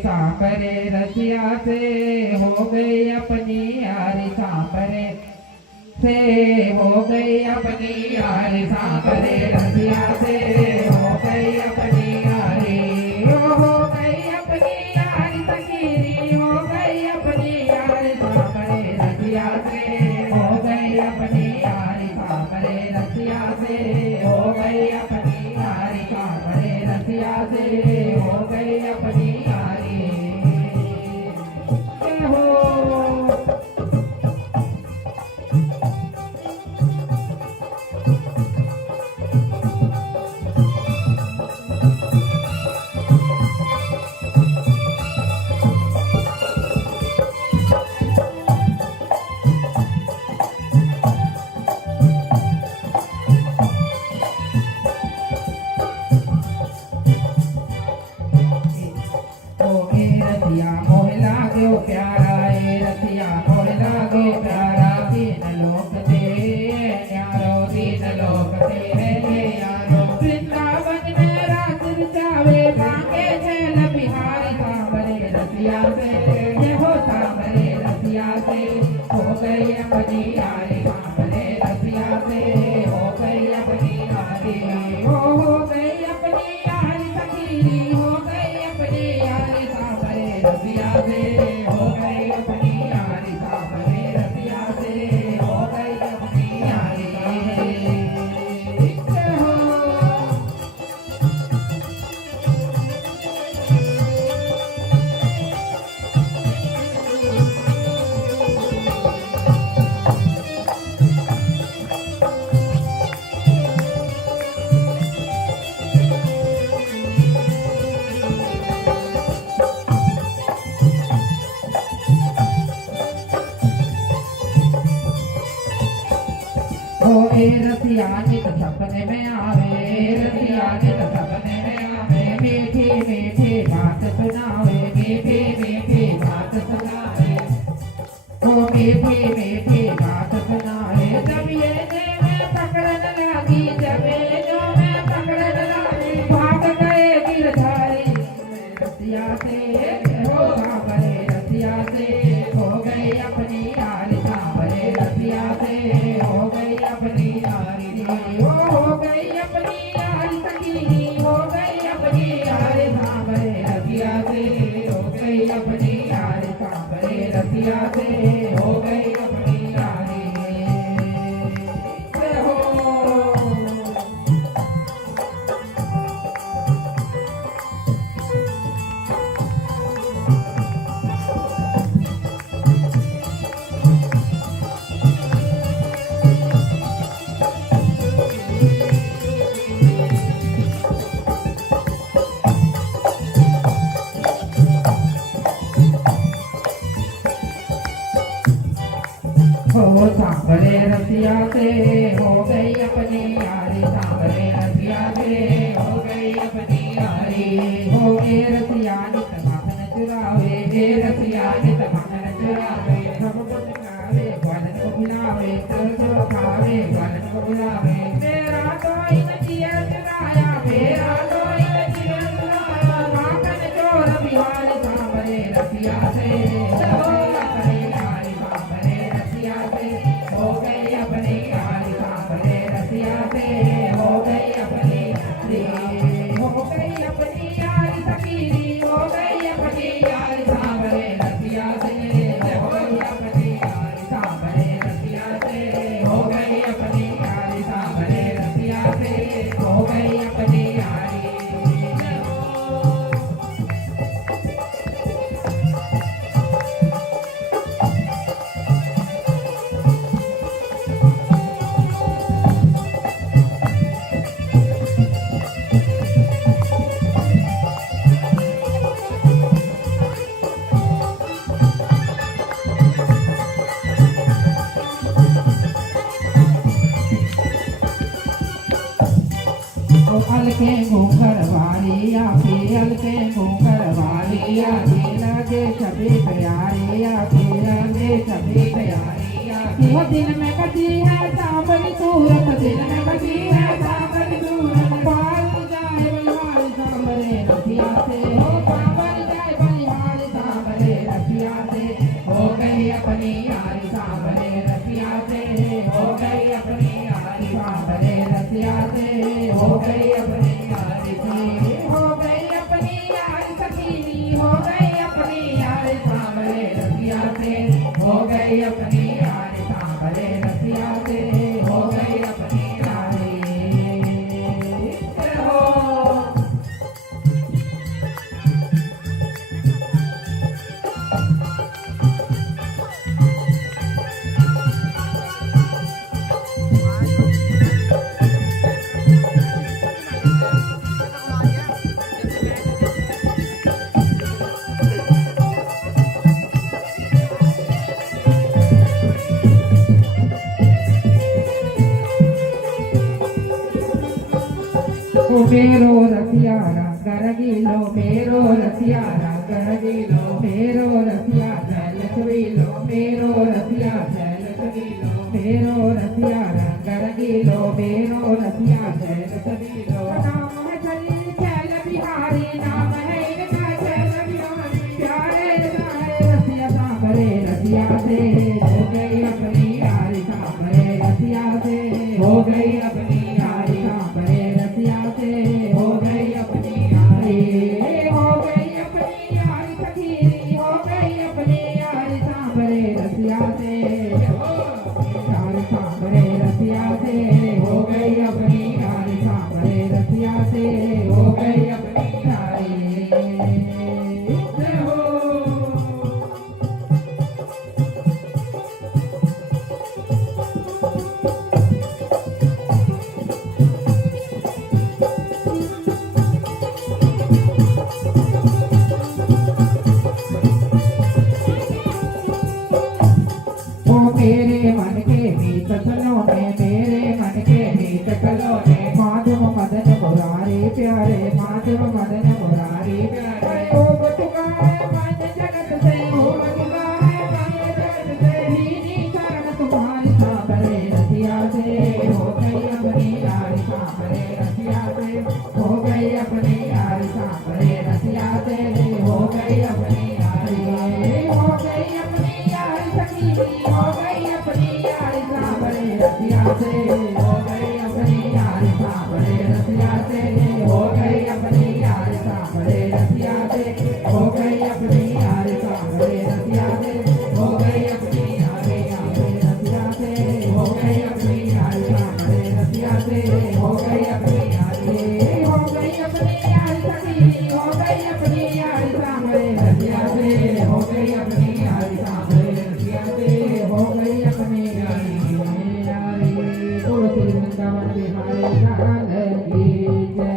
सांबरे रसिया से हो गई अपनी यारी सांबरे से हो गई अपनी यारी सांबरे रसिया से हो गई अपनी यारी हो गई अपनी यारी तकीरी हो गई अपनी यारी सांबरे रसिया से हो गई अपनी यारी सांबरे रसिया से हो गई अपनी यारी सांबरे रसिया से हो गई अपनी यारी हो रसिया मोह लागो प्यारा रसिया मोह लागो प्यारा दीन लोक ते न्यारो दीन लोक ते है यारो वृंदावन में रास रचावे मांगे छैल बिहारी सांबरे रसिया से ये हो सांबरे रसिया से हो गई अपनी यारी सांबरे रसिया से हो गई अपनी यारी हो गई अपनी यारी तकीरी हो गई अपनी यारी रसिया से हो गई अपनी यारी सांबरे रसिया से हो गई अपनी यारी रसिया नित सपने में आवे रसिया नित सपने में आवे मीठी मीठी बात सुनावे मीठी मीठी बात सुनावे ओ मीठी मीठी बात सुनावे जब ये मैं पकड़न लगी जब ये जो मैं पकड़न लगी भाग गए गिरधारी रसिया से हो सांबरे रसिया से हो गई अपनी यारी सांबरे रसिया से हो गई अपनी यारी हो गई अपनी यारी तकीरी हो गई अपनी यारी सांबरे रसिया से हो गई अपनी यारी सांबरे रसिया से हो गई अपनी यारी हो सांबरे रसिया से हो गई अपनी यारी सांबरे रसिया से हो गई अपनी यारी हो गए रसिया नित माखन चुरावे रसिया नित माखन चुरावे सब कुछ खावे ग्वालन को बुलावे जो खावे ग्वालन को बुलावे मेरा तो इन जिया चुराया मेरा तो इन जिया चुराया माखन चोर बिहारी सांबरे रसिया से हो अपनी यारी सांबरे रसिया से हो गई अपनी यारी सांबरे रसिया से हो गई अपनी यारी हो गई अपनी यारी तकीरी हो गई अपनी यारी सांबरे रसिया से हो गई अपनी यारी सांबरे रसिया से हो गई अपनी यारी सांबरे रसिया से हो गई अपनी यारी अलके घूंघर वाली आके अलके घूंघर वाली आके लगे सभी प्यारी आके लगे सभी प्यारी आके वो दिल में बसी है सांबरी सूरत दिल में बसी है सांबरी सूरत बाल जाए बलवान सांबरे रसिया से हो गई अपनी यारी सांवरे रसिया से हो गई अपनी यारी हो। ओ मेरो रसियारा गरगीलो मेरो रसियारा गरगीलो मेरो रसिया चल छबीलो मेरो रसिया चल छबीलो मेरो रसियारा गरगीलो मेरो रसिया चल छबीलो नाम है चली चल बिहारी नाम है इनका चल बिहारी प्यारे लगाए रसिया सांवरे रसिया से हो गई अपनी यारी सांवरे रसिया से हो गई अपनी यारी सांवरे रसिया से हो गई अपनी यारी हो गई अपनी यारी सखी हो गई अपनी यारी सांवरे रसिया से यारी सांवरे रसिया से हो गई अपनी यारी सांवरे रसिया से हो गई अपनी यारी हो। मेरे मन के मीत सलोने मेरे मन के मीत सलोने माधव मदन मुरारी प्यारे माधव मदन मुरारी प्यारे ओ बटुका है मन जगत से ओ बटुका है मन जगत से दीनी शरण तुम्हारी सांवरे रसिया से हो गई अपनी यारी सांवरे रसिया से हो गई अपनी यारी सांवरे रसिया से हो गई अपनी यारी हो गई अपनी यारी सखी हो गई अपनी यारी सांवरे रसिया से हो गई अपनी यारी सांवरे रसिया से हो गई अपनी यारी सांवरे रसिया से हो गई अपनी यारी सांवरे रसिया से हो गई अपनी यारी सांवरे रसिया से हो गई अपनी यारी सांवरे रसिया से हो गई अपनी यारी हो गई अपनी यारी सखी हो गई अपनी यारी सांवरे रसिया से हो गई अपनी यारी सांवरे रसिया से हो गई अपनी यारी यारी तुलसी वृंदावन बिहारी लाल